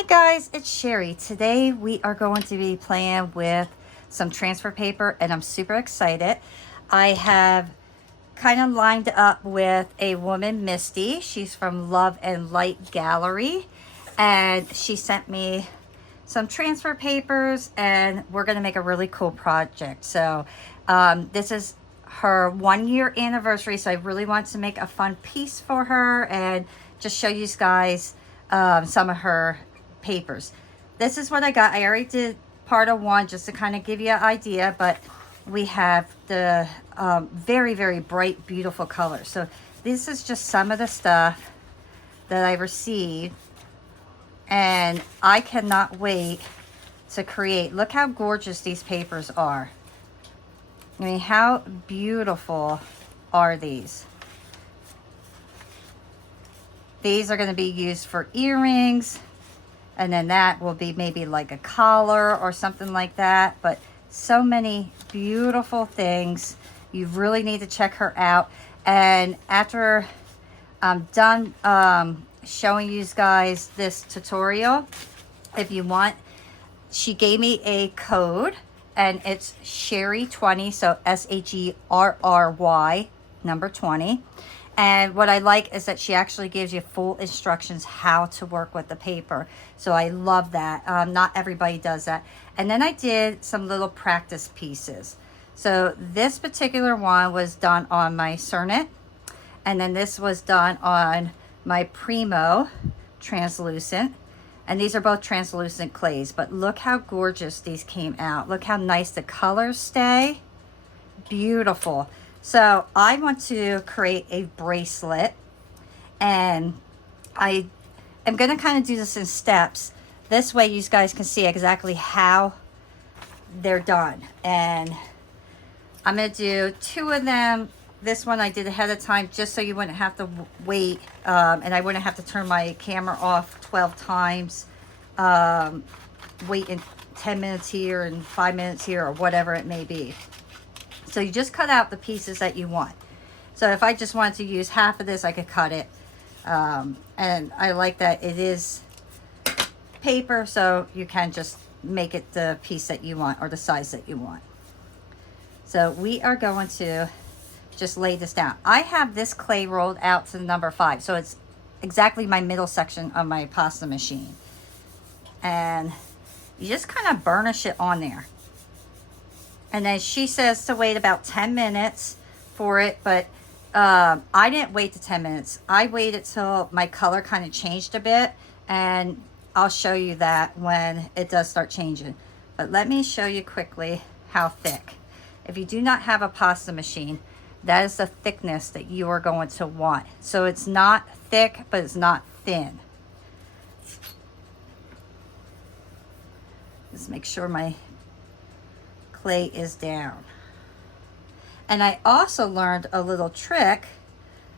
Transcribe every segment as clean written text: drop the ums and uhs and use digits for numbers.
Hi guys, it's Sherry. Today we are going to be playing with some transfer paper and I'm super excited. I have kind of lined up with a woman, Misty. She's from Love and Light Gallery and she sent me some transfer papers and we're going to make a really cool project. So this is her 1-year anniversary, so I really want to make a fun piece for her and just show you guys some of her papers. This is what I got. I already did part of one just to kind of give you an idea, but we have the very, very bright, beautiful colors. So this is just some of the stuff that I received and I cannot wait to create. Look how gorgeous these papers are. I mean, how beautiful are these? These are going to be used for earrings, and then that will be maybe like a collar or something like that. But so many beautiful things. You really need to check her out. And after I'm done showing you guys this tutorial, if you want, she gave me a code and it's Sherry20, so SHERRY number 20. And what I like is that she actually gives you full instructions how to work with the paper. So I love that. Not everybody does that. And then I did some little practice pieces. So this particular one was done on my Cernet. And then this was done on my Primo translucent. And these are both translucent clays. But look how gorgeous these came out. Look how nice the colors stay. Beautiful. So I want to create a bracelet, and I am going to kind of do this in steps. This way you guys can see exactly how they're done. And I'm going to do 2 of them. This one I did ahead of time just so you wouldn't have to wait, and I wouldn't have to turn my camera off 12 times, wait in 10 minutes here and 5 minutes here or whatever it may be. So you just cut out the pieces that you want. So if I just wanted to use half of this, I could cut it. And I like that it is paper, so you can just make it the piece that you want or the size that you want. So we are going to just lay this down. I have this clay rolled out to the number 5. So it's exactly my middle section of my pasta machine. And you just kind of burnish it on there. And then she says to wait about 10 minutes for it, but I didn't wait to 10 minutes. I waited till my color kind of changed a bit, and I'll show you that when it does start changing. But let me show you quickly how thick. If you do not have a pasta machine, that is the thickness that you are going to want. So it's not thick, but it's not thin. Just make sure my clay is down. And I also learned a little trick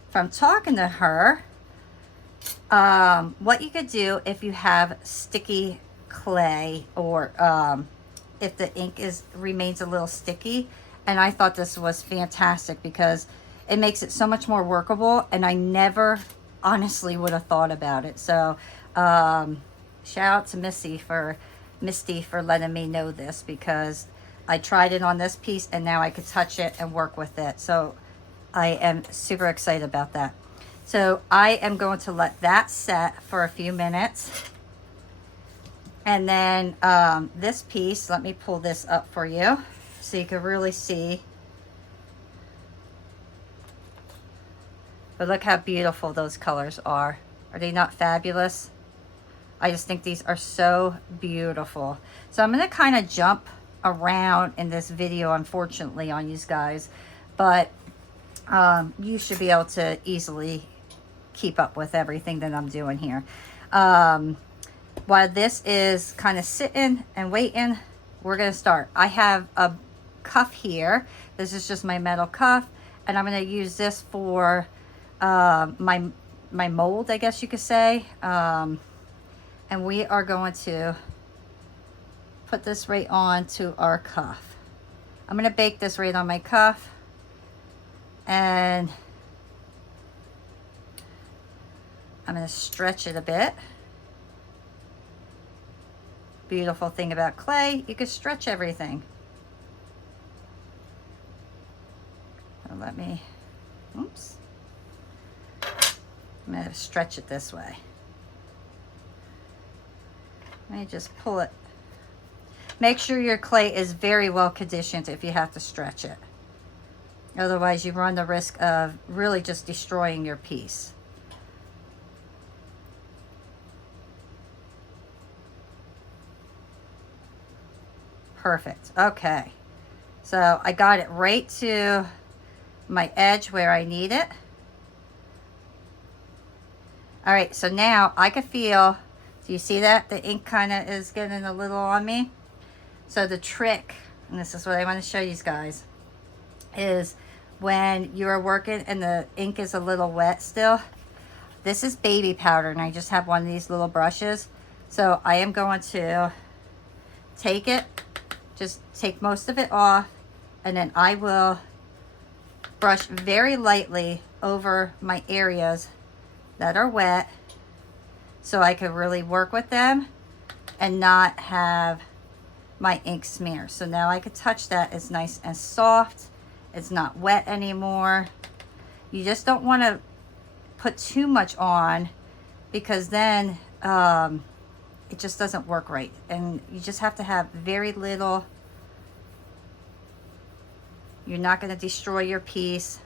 from talking to her. What you could do if you have sticky clay, or if the ink remains a little sticky. And I thought this was fantastic because it makes it so much more workable, and I never honestly would have thought about it. So shout out to Misty for letting me know this, because I tried it on this piece and now I could touch it and work with it. So I am super excited about that. So I am going to let that set for a few minutes. And then this piece, let me pull this up for you so you can really see. But look how beautiful those colors are. Are they not fabulous? I just think these are so beautiful. So I'm going to kind of jump around in this video, unfortunately, on you guys, but you should be able to easily keep up with everything that I'm doing here. While this is kind of sitting and waiting, we're going to start. I have a cuff here. This is just my metal cuff, and I'm going to use this for my mold, I guess you could say. And we are going to put this right on to our cuff. I'm going to bake this right on my cuff, and I'm going to stretch it a bit. beautiful thing about clay, you can stretch everything. So let me, oops. I'm going to stretch it this way. Let me just pull it. Make sure your clay is very well conditioned if you have to stretch it. Otherwise, you run the risk of really just destroying your piece. Perfect. Okay. So I got it right to my edge where I need it. All right, so now I can feel, do you see that? The ink kind of is getting a little on me. So the trick, and this is what I want to show you guys, is when you're working and the ink is a little wet still, this is baby powder, and I just have one of these little brushes. So I am going to take it, just take most of it off, and then I will brush very lightly over my areas that are wet so I can really work with them and not have my ink smear. So now I could touch that. It's nice and soft. It's not wet anymore. You just don't want to put too much on, because then it just doesn't work right. And you just have to have very little. You're not going to destroy your piece.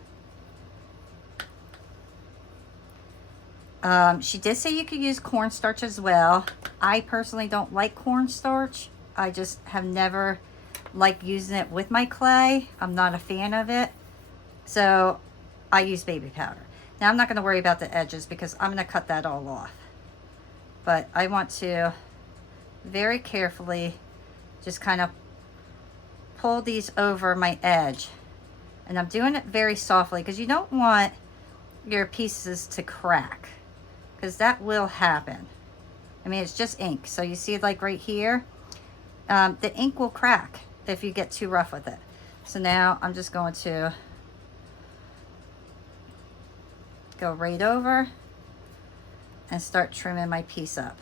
She did say you could use cornstarch as well. I personally don't like cornstarch. I just have never liked using it with my clay. I'm not a fan of it. So I use baby powder. Now I'm not going to worry about the edges because I'm going to cut that all off. But I want to very carefully just kind of pull these over my edge. And I'm doing it very softly because you don't want your pieces to crack, because that will happen. I mean, it's just ink. So you see, like right here, the ink will crack if you get too rough with it. So now I'm just going to go right over and start trimming my piece up.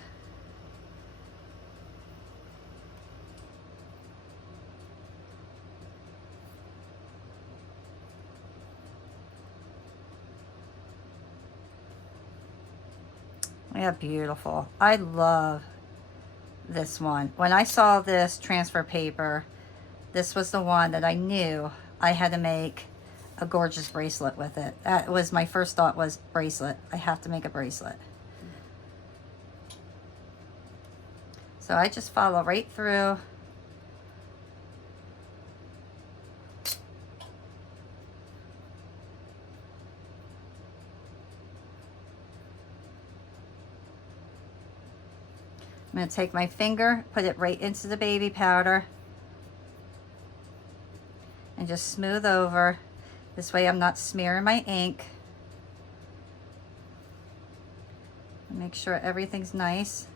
Yeah, beautiful. I love this one. When I saw this transfer paper, this was the one that I knew I had to make a gorgeous bracelet with it. That was my first thought, was bracelet. I have to make a bracelet. So I just follow right through. I'm going to take my finger, put it right into the baby powder, and just smooth over. This way I'm not smearing my ink. Make sure everything's nice.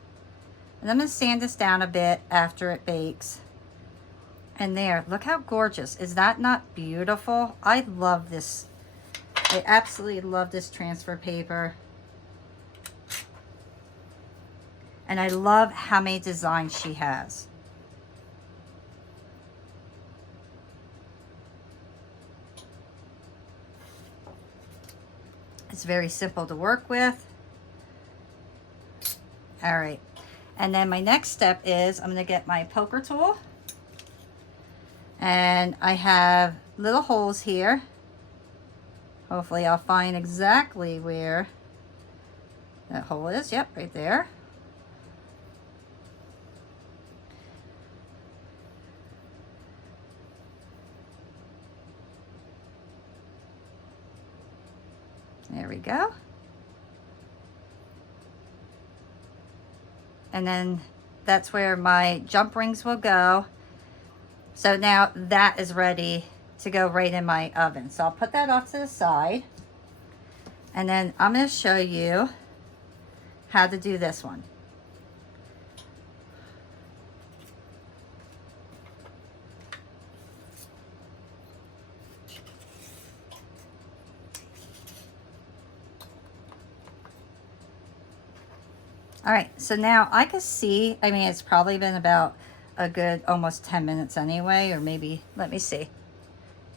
And I'm going to sand this down a bit after it bakes. And there, look how gorgeous. Is that not beautiful? I love this. I absolutely love this transfer paper. And I love how many designs she has. It's very simple to work with. All right. And then my next step is I'm going to get my poker tool. And I have little holes here. Hopefully I'll find exactly where that hole is. Yep, right there. There we go. And then that's where my jump rings will go. So now that is ready to go right in my oven. So I'll put that off to the side. And then I'm going to show you how to do this one. All right, so now I can see, I mean, it's probably been about a good almost 10 minutes anyway, or maybe, let me see.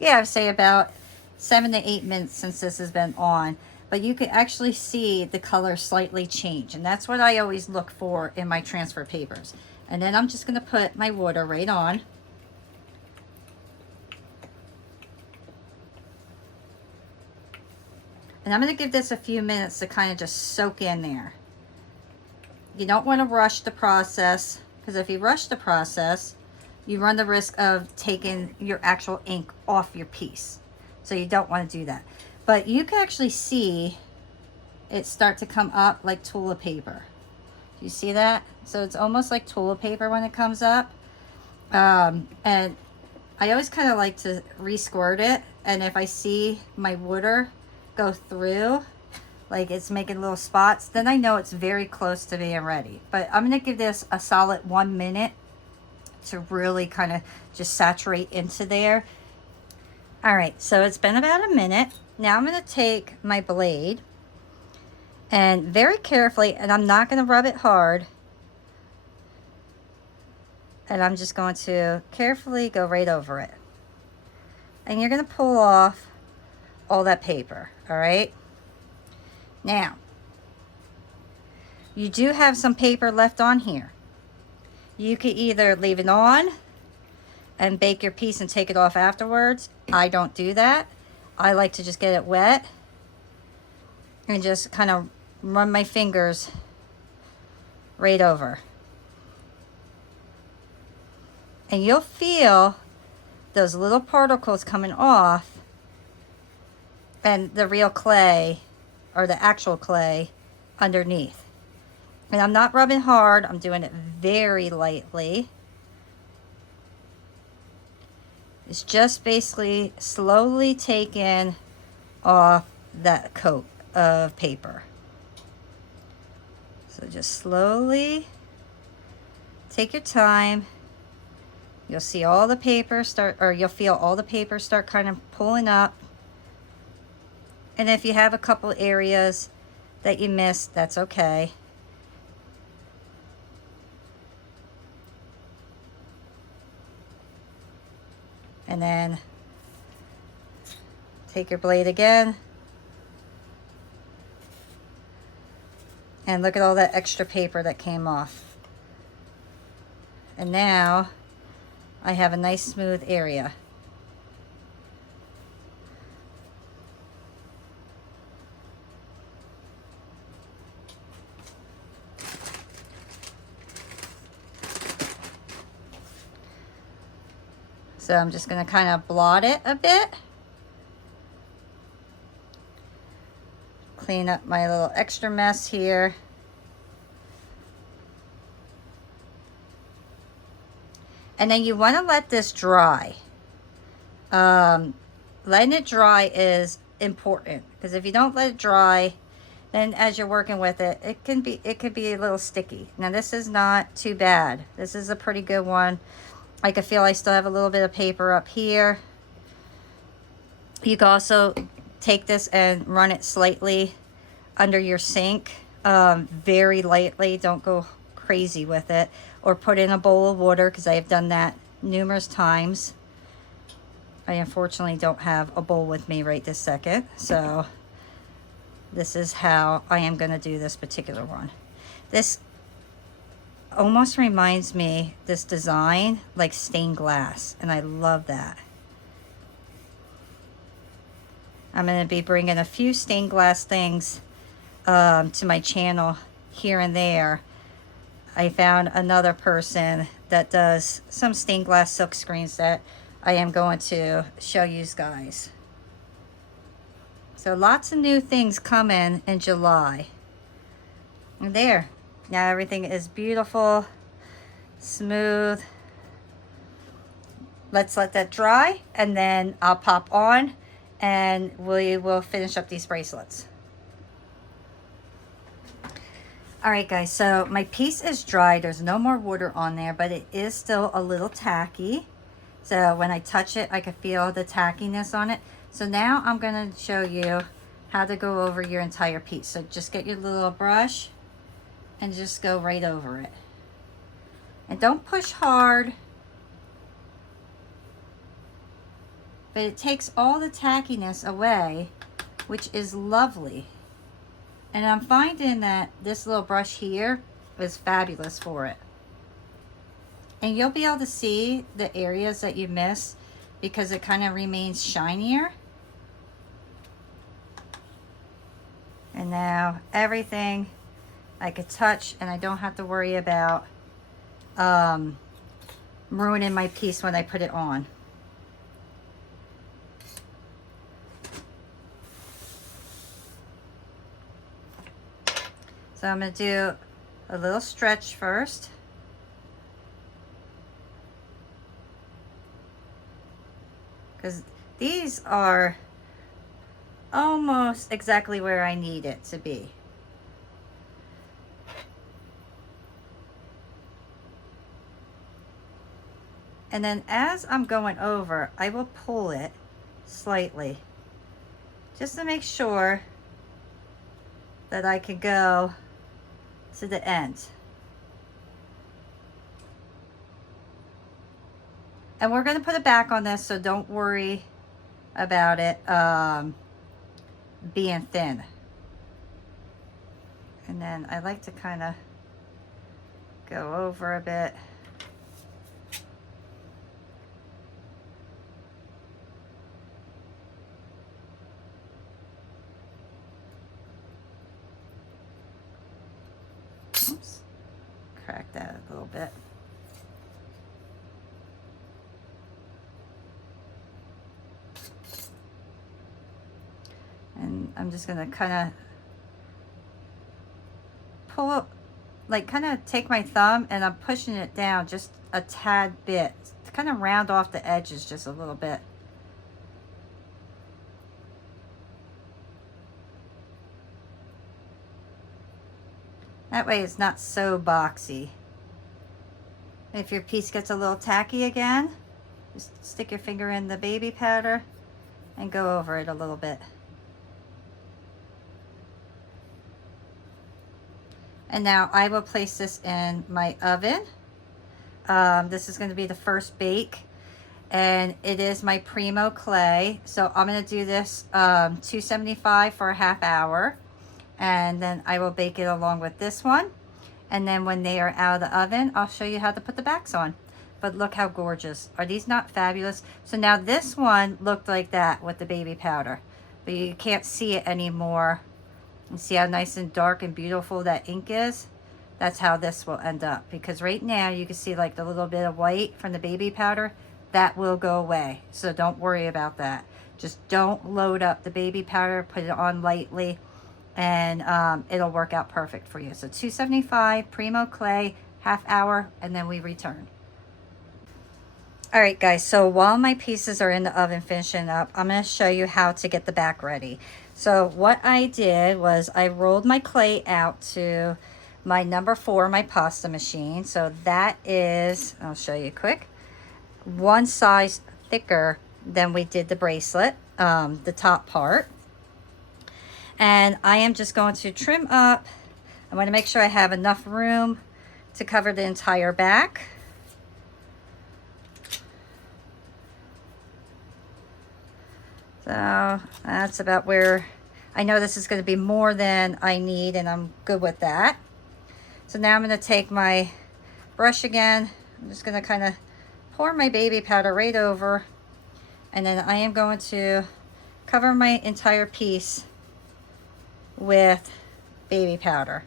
Yeah, I'd say about 7 to 8 minutes since this has been on. But you can actually see the color slightly change. And that's what I always look for in my transfer papers. And then I'm just going to put my water right on. And I'm going to give this a few minutes to kind of just soak in there. You don't want to rush the process, because if you rush the process, you run the risk of taking your actual ink off your piece. So you don't want to do that. But you can actually see it start to come up like tulip paper. Do you see that? So it's almost like tulip paper when it comes up. And I always kind of like to re-squirt it. And if I see my water go through, like it's making little spots, then I know it's very close to being ready. But I'm going to give this a solid 1 minute to really kind of just saturate into there. All right, so it's been about a minute. Now I'm going to take my blade and very carefully, and I'm not going to rub it hard, and I'm just going to carefully go right over it. And you're going to pull off all that paper, all right? Now, you do have some paper left on here. You could either leave it on and bake your piece and take it off afterwards. I don't do that. I like to just get it wet and just kind of run my fingers right over. And you'll feel those little particles coming off, and the real clay, or the actual clay, underneath. And I'm not rubbing hard, I'm doing it very lightly. It's just basically slowly taking off that coat of paper. So just slowly take your time. You'll see all the paper start, or you'll feel all the paper start kind of pulling up. And if you have a couple areas that you missed, that's okay. And then take your blade again. And look at all that extra paper that came off. And now I have a nice smooth area. So I'm just going to kind of blot it a bit. Clean up my little extra mess here. And then you want to let this dry. Letting it dry is important, because if you don't let it dry, then as you're working with it, it could be a little sticky. Now this is not too bad. This is a pretty good one. I can feel I still have a little bit of paper up here. You can also take this and run it slightly under your sink, very lightly. Don't go crazy with it. Or put in a bowl of water, because I have done that numerous times. I unfortunately don't have a bowl with me right this second, so this is how I am going to do this particular one. This almost reminds me, this design, like stained glass, and I love that. I'm going to be bringing a few stained glass things to my channel here and there. I found another person that does some stained glass silk screens that I am going to show you guys. So lots of new things coming in July. And there. Now everything is beautiful, smooth. Let's let that dry, and then I'll pop on and we will finish up these bracelets. All right guys, so my piece is dry. There's no more water on there, but it is still a little tacky. So when I touch it, I can feel the tackiness on it. So now I'm going to show you how to go over your entire piece. So just get your little brush and just go right over it. And don't push hard, but it takes all the tackiness away, which is lovely. And I'm finding that this little brush here is fabulous for it. And you'll be able to see the areas that you miss because it kind of remains shinier. And now everything I could touch, and I don't have to worry about ruining my piece when I put it on. So I'm going to do a little stretch first. Because these are almost exactly where I need it to be. And then as I'm going over, I will pull it slightly just to make sure that I can go to the end. And we're going to put it back on this, so don't worry about it being thin. And then I like to kind of go over a bit. Oops, crack that a little bit. And I'm just gonna kind of pull up, like kind of take my thumb and I'm pushing it down just a tad bit to kind of round off the edges just a little bit. That way it's not so boxy. If your piece gets a little tacky again, just stick your finger in the baby powder and go over it a little bit. And now I will place this in my oven. This is going to be the first bake, and it is my Primo clay. So I'm going to do this 275 for a half hour, and then I will bake it along with this one. And then when they are out of the oven, I'll show you how to put the backs on. But look how gorgeous. Are these not fabulous? So now this one looked like that with the baby powder, but you can't see it anymore. You see how nice and dark and beautiful that ink is? That's how this will end up. Because right now you can see like the little bit of white from the baby powder. That will go away. So don't worry about that. Just don't load up the baby powder. Put it on lightly and it'll work out perfect for you. So 275 Primo clay, half hour, and then we return. All right, guys, so while my pieces are in the oven finishing up, I'm going to show you how to get the back ready. So what I did was I rolled my clay out to my number 4, my pasta machine. So that is, I'll show you quick, one size thicker than we did the bracelet, the top part. And I am just going to trim up. I'm going to make sure I have enough room to cover the entire back. So that's about where I know this is going to be more than I need, and I'm good with that. So now I'm going to take my brush again. I'm just going to kind of pour my baby powder right over, and then I am going to cover my entire piece with baby powder.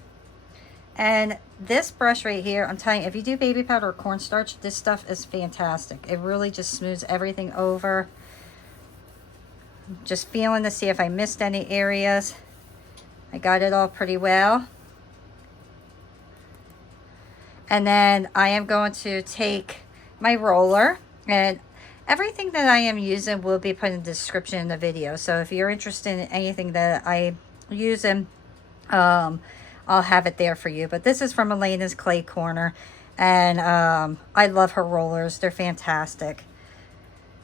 And this brush right here, I'm telling you, if you do baby powder or cornstarch, this stuff is fantastic. It really just smooths everything over. Just feeling to see if I missed any areas. I got it all pretty well. And then I am going to take my roller, and everything that I am using will be put in the description in the video. So if you're interested in anything that I use, I'll have it there for you. But this is from Alena's Clay Corner, and I love her rollers. They're fantastic.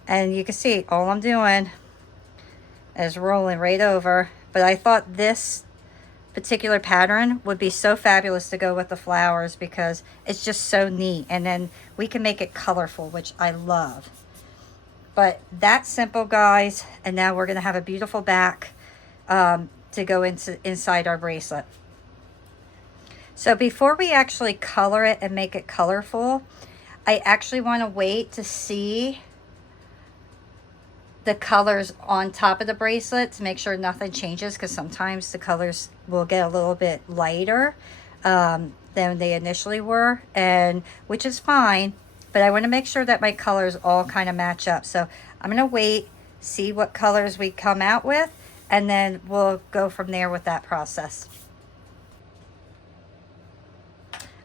And you can see all I'm doing is rolling right over. But I thought this particular pattern would be so fabulous to go with the flowers because it's just so neat. And then we can make it colorful, which I love. But that's simple, guys. And now we're going to have a beautiful back to go inside our bracelet. So before we actually color it and make it colorful, I actually want to wait to see the colors on top of the bracelet to make sure nothing changes, because sometimes the colors will get a little bit lighter than they initially were, and which is fine, but I want to make sure that my colors all kind of match up. So I'm going to wait, see what colors we come out with, and then we'll go from there with that process.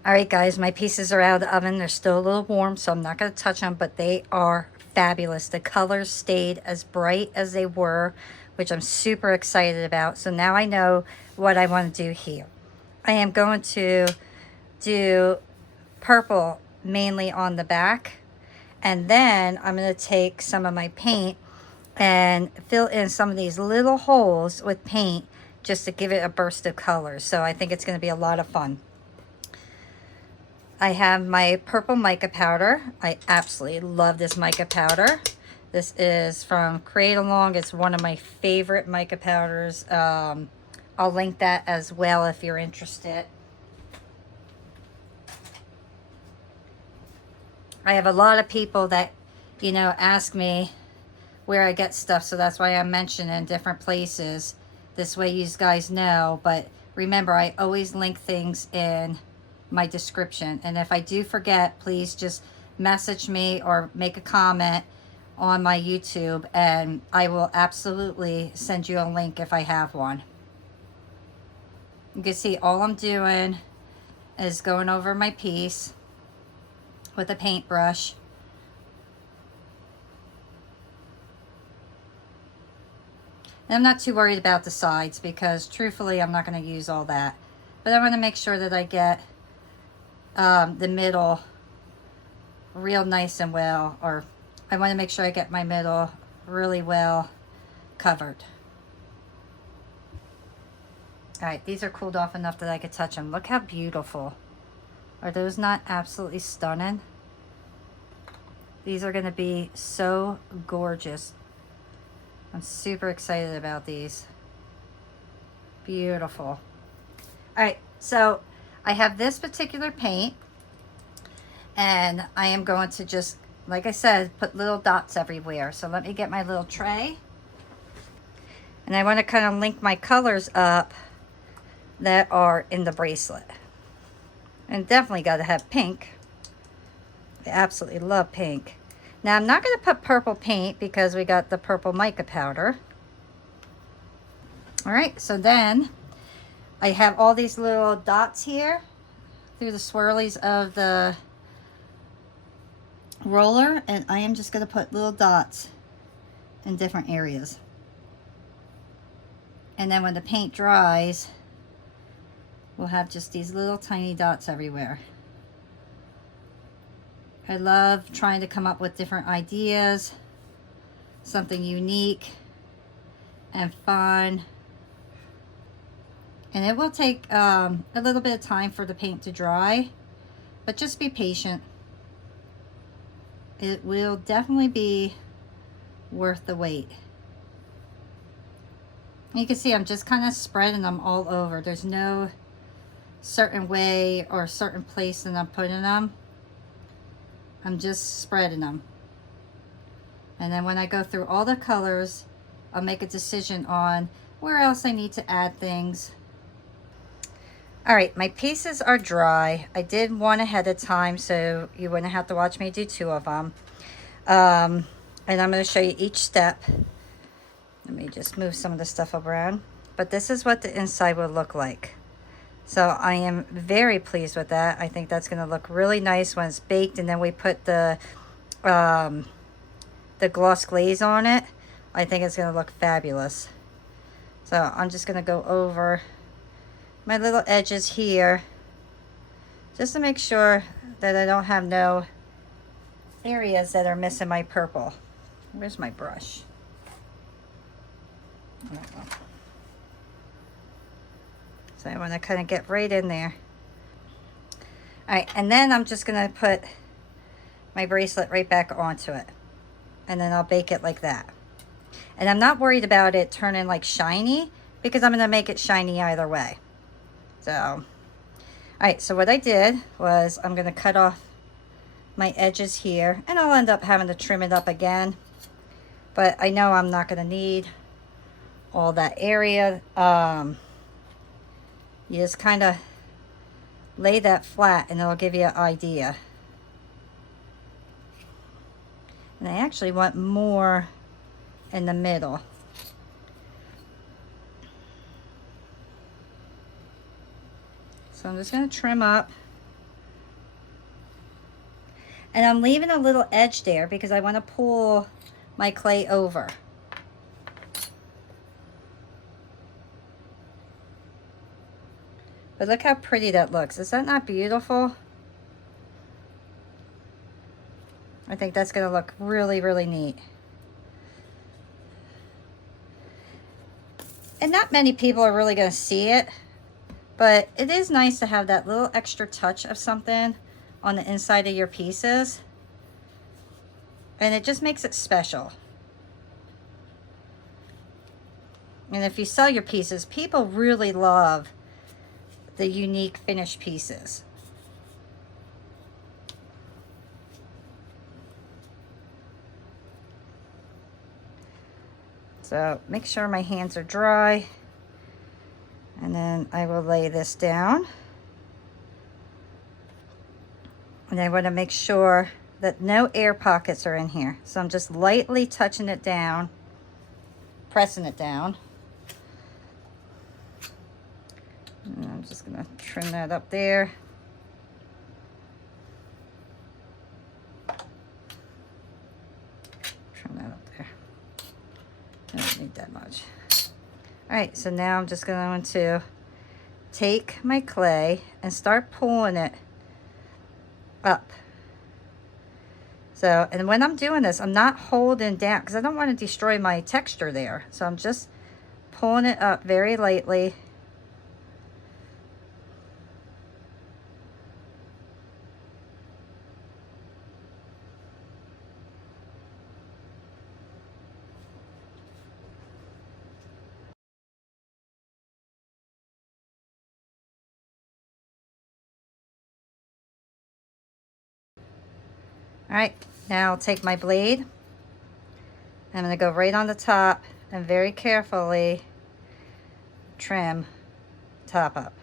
All right, guys, my pieces are out of the oven. They're still a little warm, so I'm not going to touch them, but they are fabulous. The colors stayed as bright as they were, which I'm super excited about. So now I know what I want to do here. I am going to do purple mainly on the back, and then I'm going to take some of my paint and fill in some of these little holes with paint just to give it a burst of color. So I think it's going to be a lot of fun. I have my purple mica powder. I absolutely love this mica powder. This is from Create Along. It's one of my favorite mica powders. I'll link that as well if you're interested. I have a lot of people that, you know, ask me where I get stuff, so that's why I'm mentioning different places. This way you guys know, but remember, I always link things in my description, and if I do forget, please just message me or make a comment on my YouTube, and I will absolutely send you a link if I have one. You can see all I'm doing is going over my piece with a paintbrush. And I'm not too worried about the sides because truthfully I'm not going to use all that, but I want to make sure that I get the middle real nice and well, or I want to make sure I get my middle really well covered. All right, these are cooled off enough that I could touch them. Look how beautiful. Are those not absolutely stunning? These are going to be so gorgeous. I'm super excited about these. Beautiful. All right, so I have this particular paint, and I am going to just, like I said, put little dots everywhere. So let me get my little tray, and I want to kind of link my colors up that are in the bracelet. And definitely got to have pink. I absolutely love pink. Now I'm not going to put purple paint because we got the purple mica powder. All right, so then I have all these little dots here through the swirlies of the roller, and I am just going to put little dots in different areas. And then when the paint dries, we'll have just these little tiny dots everywhere. I love trying to come up with different ideas, something unique and fun. And it will take a little bit of time for the paint to dry, but just be patient. It will definitely be worth the wait. You can see I'm just kind of spreading them all over. There's no certain way or certain place that I'm putting them. I'm just spreading them. And then when I go through all the colors, I'll make a decision on where else I need to add things. All right, my pieces are dry. I did one ahead of time, so you wouldn't have to watch me do two of them. And I'm going to show you each step. Let me just move some of the stuff around. But this is what the inside will look like. So I am very pleased with that. I think that's going to look really nice when it's baked, and then we put the gloss glaze on it. I think it's going to look fabulous. So I'm just going to go over my little edges here just to make sure that I don't have no areas that are missing my purple. Where's my brush? So I want to kind of get right in there. All right, and then I'm just going to put my bracelet right back onto it. And then I'll bake it like that. And I'm not worried about it turning like shiny because I'm going to make it shiny either way. So, all right, so what I did was I'm going to cut off my edges here, and I'll end up having to trim it up again. But I know I'm not going to need all that area. You just kind of lay that flat and it'll give you an idea. And I actually want more in the middle. So I'm just going to trim up. And I'm leaving a little edge there because I want to pull my clay over. But look how pretty that looks. Is that not beautiful? I think that's going to look really, really neat. And not many people are really going to see it, but it is nice to have that little extra touch of something on the inside of your pieces. And it just makes it special. And if you sell your pieces, people really love the unique finished pieces. So make sure my hands are dry, and then I will lay this down. And I want to make sure that no air pockets are in here. So I'm just lightly touching it down, pressing it down. And I'm just going to trim that up there. Trim that up there. I don't need that much. All right, so now I'm just going to take my clay and start pulling it up. So, and when I'm doing this, I'm not holding down because I don't want to destroy my texture there. So I'm just pulling it up very lightly. All right, now I'll take my blade. I'm going to go right on the top and very carefully trim top up.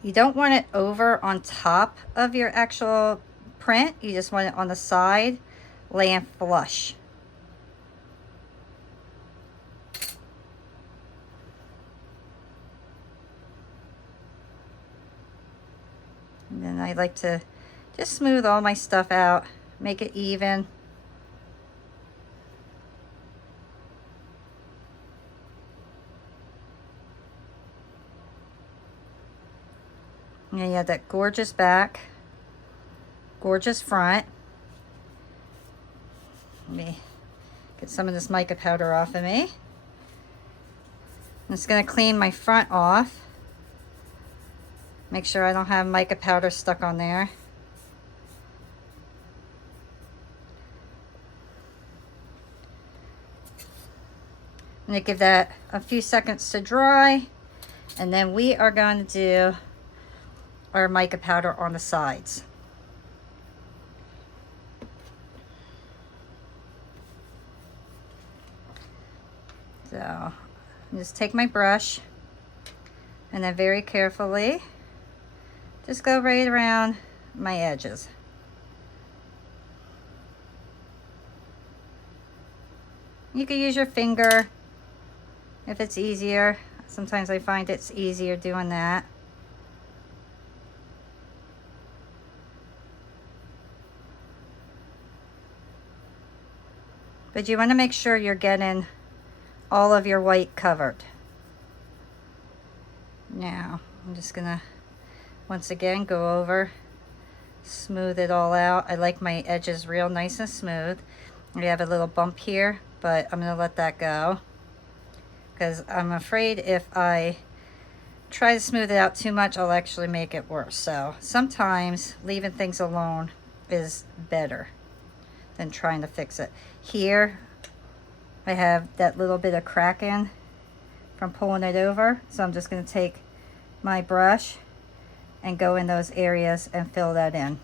You don't want it over on top of your actual print. You just want it on the side, laying flush. And then I like to just smooth all my stuff out, make it even. And you have that gorgeous back, gorgeous front. Let me get some of this mica powder off of me. I'm just going to clean my front off. Make sure I don't have mica powder stuck on there. I'm going to give that a few seconds to dry, and then we are going to do our mica powder on the sides. So just take my brush and then very carefully just go right around my edges. You can use your finger if it's easier. Sometimes I find it's easier doing that. But you want to make sure you're getting all of your white covered. Now, I'm just gonna, once again, go over, smooth it all out. I like my edges real nice and smooth. We have a little bump here, but I'm gonna let that go because I'm afraid if I try to smooth it out too much, I'll actually make it worse. So sometimes leaving things alone is better than trying to fix it. Here, I have that little bit of cracking from pulling it over. So I'm just gonna take my brush and go in those areas and fill that in.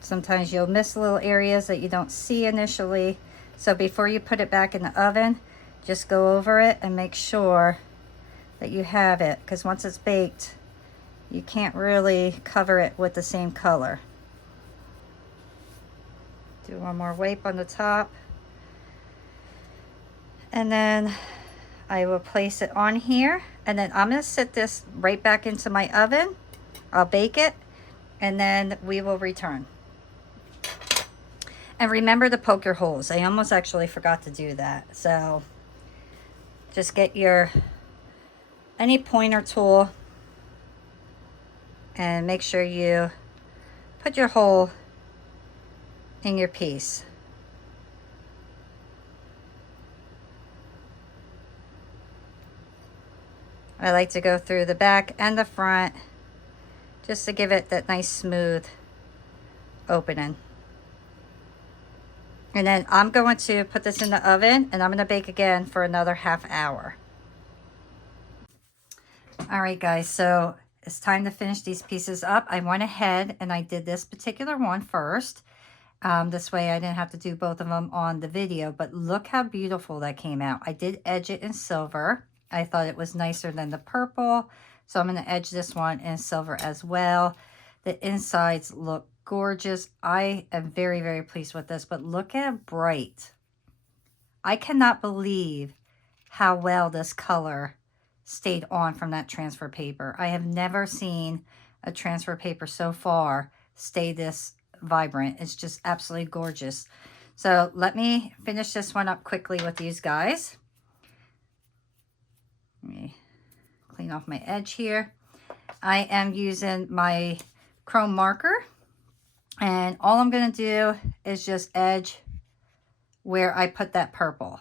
Sometimes you'll miss little areas that you don't see initially. So before you put it back in the oven, just go over it and make sure that you have it, because once it's baked, you can't really cover it with the same color. Do one more wipe on the top. And then I will place it on here, and then I'm gonna sit this right back into my oven. I'll bake it, and then we will return. And remember to poke your holes. I almost actually forgot to do that. So just get your any pointer tool and make sure you put your hole in your piece. I like to go through the back and the front just to give it that nice smooth opening. And then I'm going to put this in the oven, and I'm going to bake again for another ½ hour. All right, guys, so it's time to finish these pieces up. I went ahead and I did this particular one first. This way I didn't have to do both of them on the video, but look how beautiful that came out. I did edge it in silver. I thought it was nicer than the purple, so I'm going to edge this one in silver as well. The insides look gorgeous. I am very, very pleased with this, but look how bright. I cannot believe how well this color stayed on from that transfer paper. I have never seen a transfer paper so far stay this vibrant. It's just absolutely gorgeous. So let me finish this one up quickly with these guys. Let me clean off my edge here. I am using my chrome marker, and all I'm going to do is just edge where I put that purple.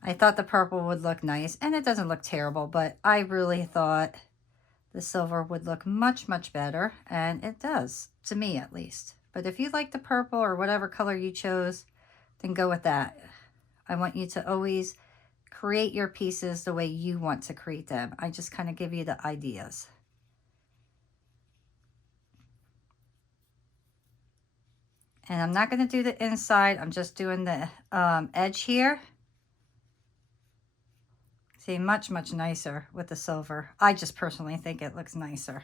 I thought the purple would look nice, and it doesn't look terrible, but I really thought the silver would look much, much better, and it does, to me at least. But if you like the purple or whatever color you chose, then go with that. I want you to always create your pieces the way you want to create them. I just kind of give you the ideas. And I'm not going to do the inside. I'm just doing the edge here. See, much, much nicer with the silver. I just personally think it looks nicer.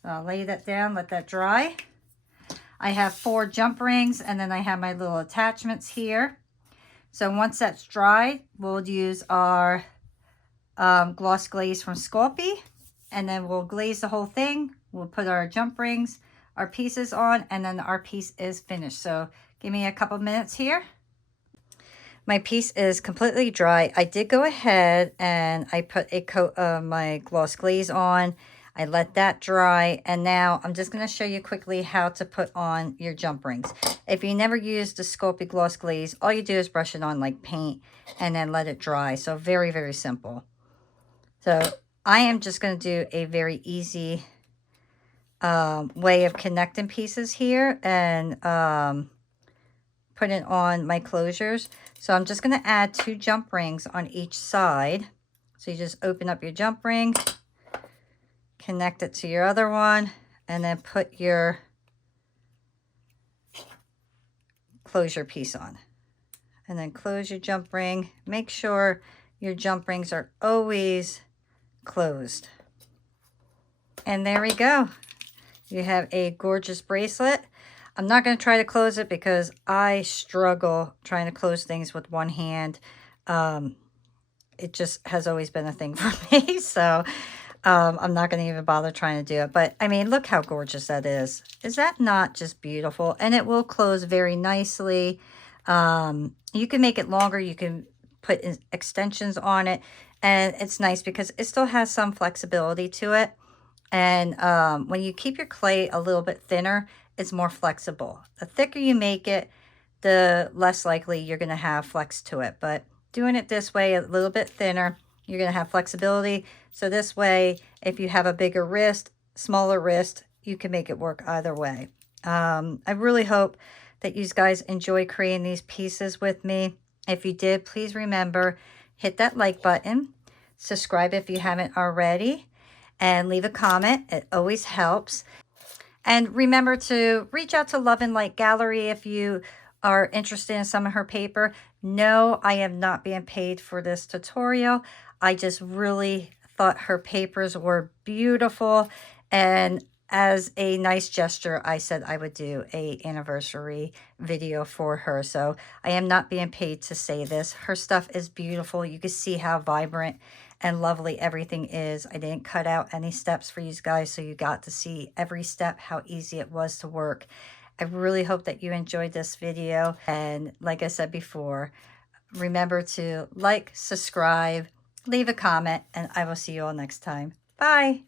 So I'll lay that down, let that dry. I have 4 jump rings, and then I have my little attachments here. So once that's dried, we'll use our gloss glaze from Sculpey, and then we'll glaze the whole thing. We'll put our jump rings, our pieces on, and then our piece is finished. So give me a couple minutes here. My piece is completely dry. I did go ahead and I put a coat of my gloss glaze on. I let that dry, and now I'm just going to show you quickly how to put on your jump rings. If you never used the Sculpey gloss glaze, all you do is brush it on like paint and then let it dry. So very, very simple. So I am just going to do a very easy way of connecting pieces here and putting on my closures. So I'm just going to add 2 jump rings on each side. So you just open up your jump ring, connect it to your other one, and then put your closure piece on. And then close your jump ring. Make sure your jump rings are always closed. And there we go. You have a gorgeous bracelet. I'm not going to try to close it because I struggle trying to close things with one hand. It just has always been a thing for me. So I'm not going to even bother trying to do it. But, I mean, look how gorgeous that is. Is that not just beautiful? And it will close very nicely. You can make it longer. You can put extensions on it. And it's nice because it still has some flexibility to it. And when you keep your clay a little bit thinner, it's more flexible. The thicker you make it, the less likely you're going to have flex to it. But doing it this way, a little bit thinner, you're going to have flexibility. So this way, if you have a bigger wrist, smaller wrist, you can make it work either way. I really hope that you guys enjoy creating these pieces with me. If you did, please remember, hit that like button, subscribe if you haven't already, and leave a comment. It always helps. And remember to reach out to Love and Light Gallery if you are interested in some of her paper. No, I am not being paid for this tutorial. I just really thought her papers were beautiful. And as a nice gesture, I said I would do an anniversary video for her. So I am not being paid to say this. Her stuff is beautiful. You can see how vibrant and lovely everything is. I didn't cut out any steps for you guys, so you got to see every step, how easy it was to work. I really hope that you enjoyed this video. And like I said before, remember to like, subscribe, leave a comment, and I will see you all next time. Bye.